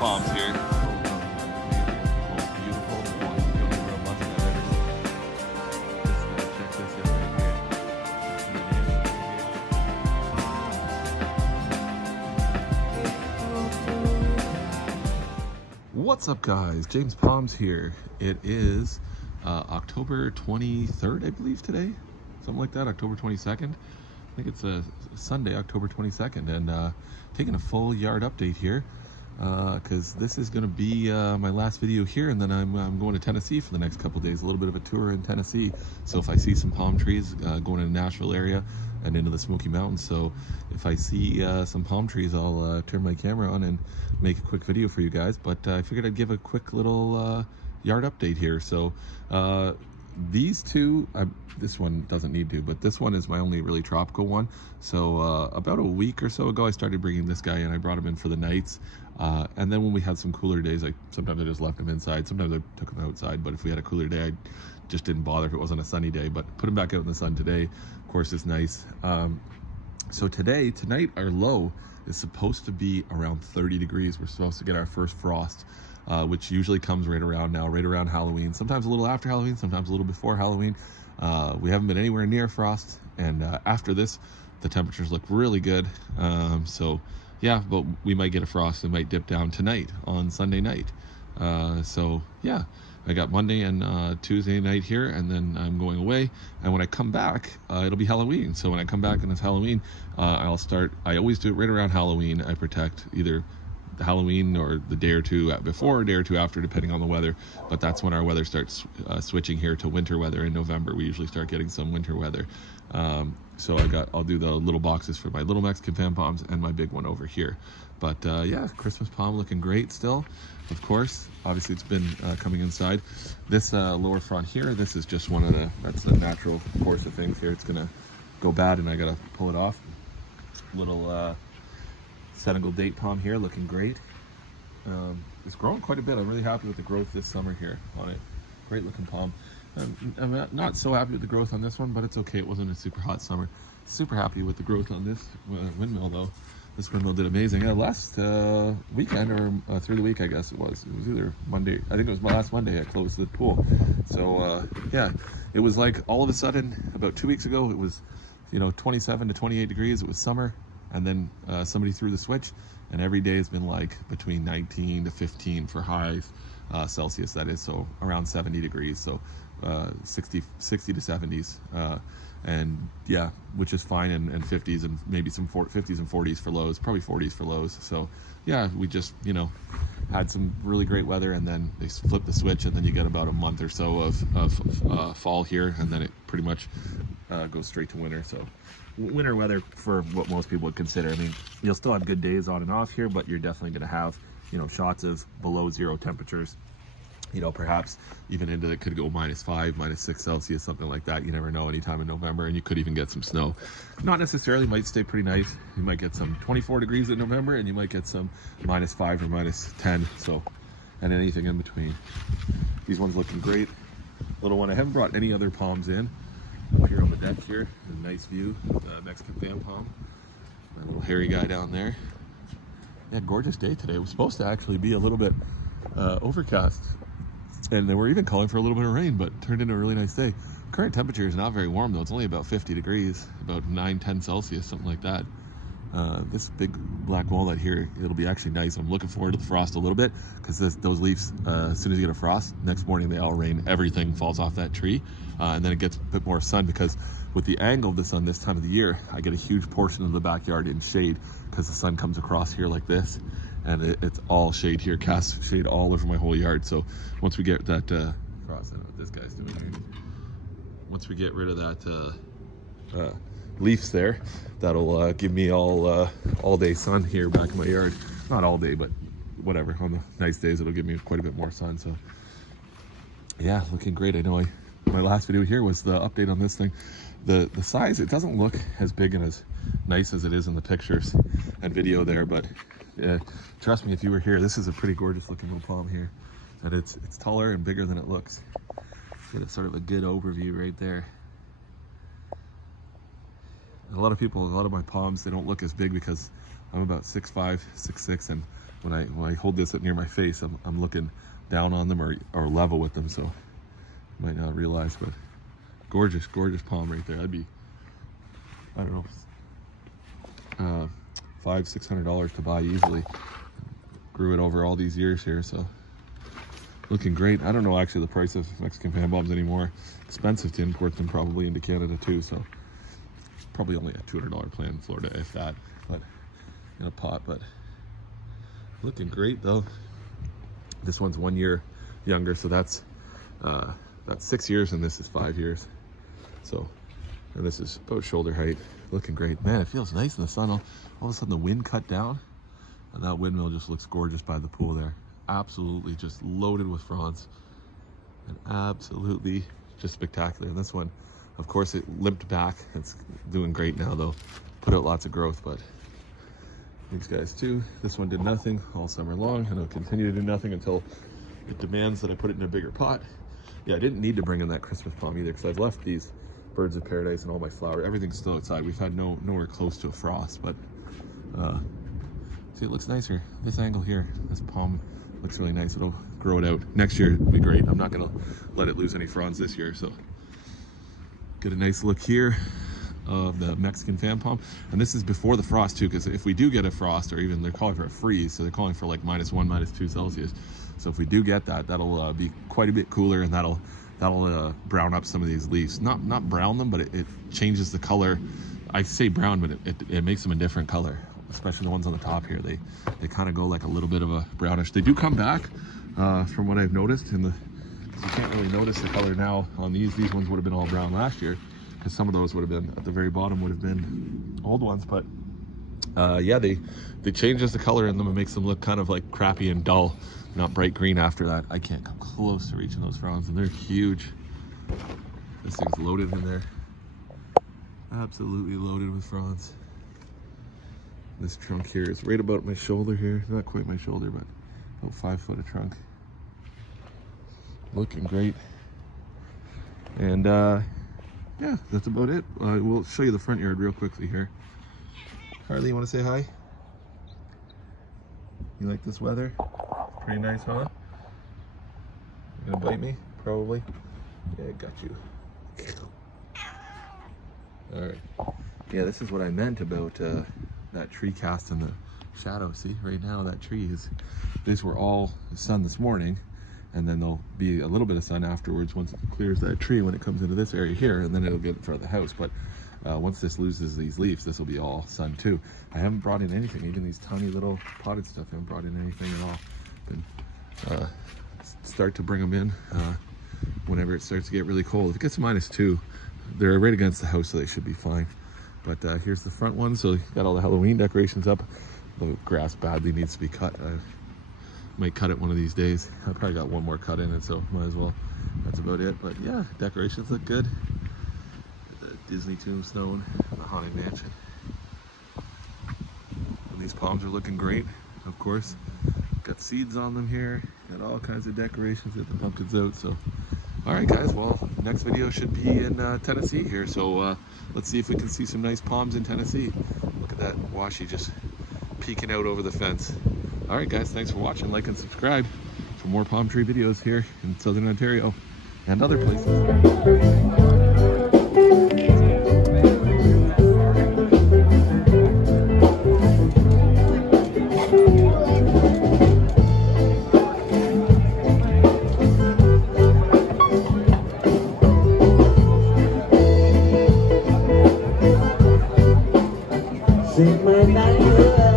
palms here. Most beautiful, robust I've ever seen. Just check this out right here. What's up, guys? James Palms here. It is October 23rd, I believe, today. Something like that, October 22nd. I think it's a Sunday, October 22nd, and taking a full yard update here because this is going to be my last video here, and then I'm going to Tennessee for the next couple days, a little bit of a tour in Tennessee. So if I see some palm trees going in the Nashville area and into the Smoky Mountains, so if I see some palm trees, I'll turn my camera on and make a quick video for you guys. But I figured I'd give a quick little yard update here. So these two, this one doesn't need to, but this one is my only really tropical one. So about a week or so ago, I started bringing this guy in. I brought him in for the nights. And then when we had some cooler days, sometimes I just left him inside. Sometimes I took him outside, but if we had a cooler day, I just didn't bother if it wasn't a sunny day. But put him back out in the sun today, of course, is nice. So tonight, our low is supposed to be around 30 degrees. We're supposed to get our first frost, which usually comes right around Halloween. Sometimes a little after Halloween, sometimes a little before Halloween. We haven't been anywhere near frost, and after this, the temperatures look really good. So yeah, but we might get a frost. It might dip down tonight on Sunday night. So yeah, I got Monday and Tuesday night here, and then I'm going away. And when I come back, it'll be Halloween. So when I come back and it's Halloween, I always do it right around Halloween. I protect either Halloween or the day or two before or day or two after, depending on the weather. But that's when our weather starts switching here to winter weather. In November, we usually start getting some winter weather. So I'll do the little boxes for my little Mexican fan palms and my big one over here. But yeah, Christmas palm looking great still, of course. Obviously it's been coming inside. This lower front here, this is just that's the natural course of things here. It's gonna go bad and I gotta pull it off. Little Senegal date palm here, looking great. It's growing quite a bit. I'm really happy with the growth this summer here on it. Great looking palm. I'm not so happy with the growth on this one, but it's okay. It wasn't a super hot summer. Super happy with the growth on this windmill though. This windmill did amazing. Last weekend or through the week, I guess it was either Monday. I think it was my last Monday I closed the pool. So yeah, it was like all of a sudden about 2 weeks ago, it was 27 to 28 degrees. It was summer. And then somebody threw the switch, and every day has been like between 19 to 15 for highs, Celsius that is, so around 70 degrees, so 60 to 70s, and yeah, which is fine, and 50s and maybe some 50s and 40s for lows, probably 40s for lows. So yeah, we just had some really great weather, and then they flipped the switch, and then you get about a month or so of fall here, and then it pretty much goes straight to winter. So winter weather for what most people would consider. I mean, you'll still have good days on and off here, but you're definitely going to have shots of below zero temperatures, perhaps even into it could go -5, -6 Celsius, something like that. You never know, anytime in November, and you could even get some snow. Not necessarily, might stay pretty nice. You might get some 24 degrees in November, and you might get some -5 or -10, so, and anything in between. These ones looking great. Little one, I haven't brought any other palms in. Up here on the deck here, a nice view of the Mexican fan palm. My little hairy guy down there. Yeah, gorgeous day today. It was supposed to actually be a little bit overcast, and they were even calling for a little bit of rain, but it turned into a really nice day. Current temperature is not very warm though. It's only about 50 degrees, about 9-10 Celsius, something like that. This big black walnut here, it'll be actually nice. I'm looking forward to the frost a little bit, because those leaves, as soon as you get a frost, next morning they all rain, everything falls off that tree, and then it gets a bit more sun, because with the angle of the sun this time of the year, I get a huge portion of the backyard in shade, because the sun comes across here like this, and it's all shade here, casts shade all over my whole yard. So once we get that frost, I don't know what this guy's doing here. Once we get rid of that leaves there, that'll give me all day sun here back in my yard. Not all day, but whatever, on the nice days it'll give me quite a bit more sun. So yeah, looking great. I know my last video here was the update on this thing. The size, it doesn't look as big and as nice as it is in the pictures and video there, but trust me, if you were here, this is a pretty gorgeous looking little palm here, and it's taller and bigger than it looks. Get a sort of a good overview right there. a lot of my palms, they don't look as big because I'm about 6'5", 6'6", and when I hold this up near my face, I'm looking down on them or level with them, so you might not realize, but gorgeous palm right there. That'd be, I don't know, $500-600 to buy easily. Grew it over all these years here, so looking great. I don't know actually the price of Mexican fan palms anymore. Expensive to import them probably into Canada too, so probably only a $200 plant in Florida, if that, but in a pot. But looking great though. This one's 1 year younger, so that's 6 years, and this is 5 years. So, and this is about shoulder height. Looking great. Man, it feels nice in the sun. All of a sudden the wind cut down, and that windmill just looks gorgeous by the pool there. Absolutely just loaded with fronds, and absolutely just spectacular. And this one, of course, it limped back. It's doing great now though. Put out lots of growth, but these guys too. This one did nothing all summer long, and it'll continue to do nothing until it demands that I put it in a bigger pot. Yeah, I didn't need to bring in that Christmas palm either, because I've left these birds of paradise and all my flower, everything's still outside. We've had nowhere close to a frost, but see, it looks nicer. This angle here, this palm looks really nice. It'll grow it out. Next year it'll be great. I'm not gonna let it lose any fronds this year, so get a nice look here of the Mexican fan palm. And this is before the frost too, because if we do get a frost, or even they're calling for a freeze, so they're calling for like -1, -2 Celsius. So if we do get that, that'll be quite a bit cooler, and that'll brown up some of these leaves. Not brown them, but it changes the color. I say brown, but it makes them a different color, especially the ones on the top here. They kind of go like a little bit of a brownish. They do come back from what I've noticed. You can't really notice the color now on these. These ones would have been all brown last year, because some of those would have been at the very bottom, would have been old ones. But yeah, they changes the color in them and makes them look kind of like crappy and dull, not bright green after that. I can't come close to reaching those fronds, and they're huge. This thing's loaded in there, absolutely loaded with fronds. This trunk here is right about my shoulder here, not quite my shoulder, but about 5 foot of trunk. Looking great. And yeah, that's about it. We'll show you the front yard real quickly here. Harley, you want to say hi? You like this weather? Pretty nice, huh? You gonna bite me? Probably. Yeah, I got you. All right. Yeah, this is what I meant about that tree cast in the shadow. See, right now that tree these were all sun this morning, and then there'll be a little bit of sun afterwards once it clears that tree when it comes into this area here, and then it'll get in front of the house. But once this loses these leaves, this will be all sun too. I haven't brought in anything, even these tiny little potted stuff. I haven't brought in anything at all. Been start to bring them in whenever it starts to get really cold. If it gets to -2, they're right against the house, so they should be fine. But here's the front one. So got all the Halloween decorations up. The grass badly needs to be cut. I might cut it one of these days. I probably got one more cut in it, so might as well. That's about it. But yeah, decorations look good. The Disney tombstone, the Haunted Mansion. And these palms are looking great, of course. Got seeds on them here. Got all kinds of decorations. Get the pumpkins out. So, all right, guys. Well, next video should be in Tennessee here. So let's see if we can see some nice palms in Tennessee. Look at that washi just peeking out over the fence. All right, guys. Thanks for watching. Like and subscribe for more palm tree videos here in Southern Ontario and other places. Sing my night.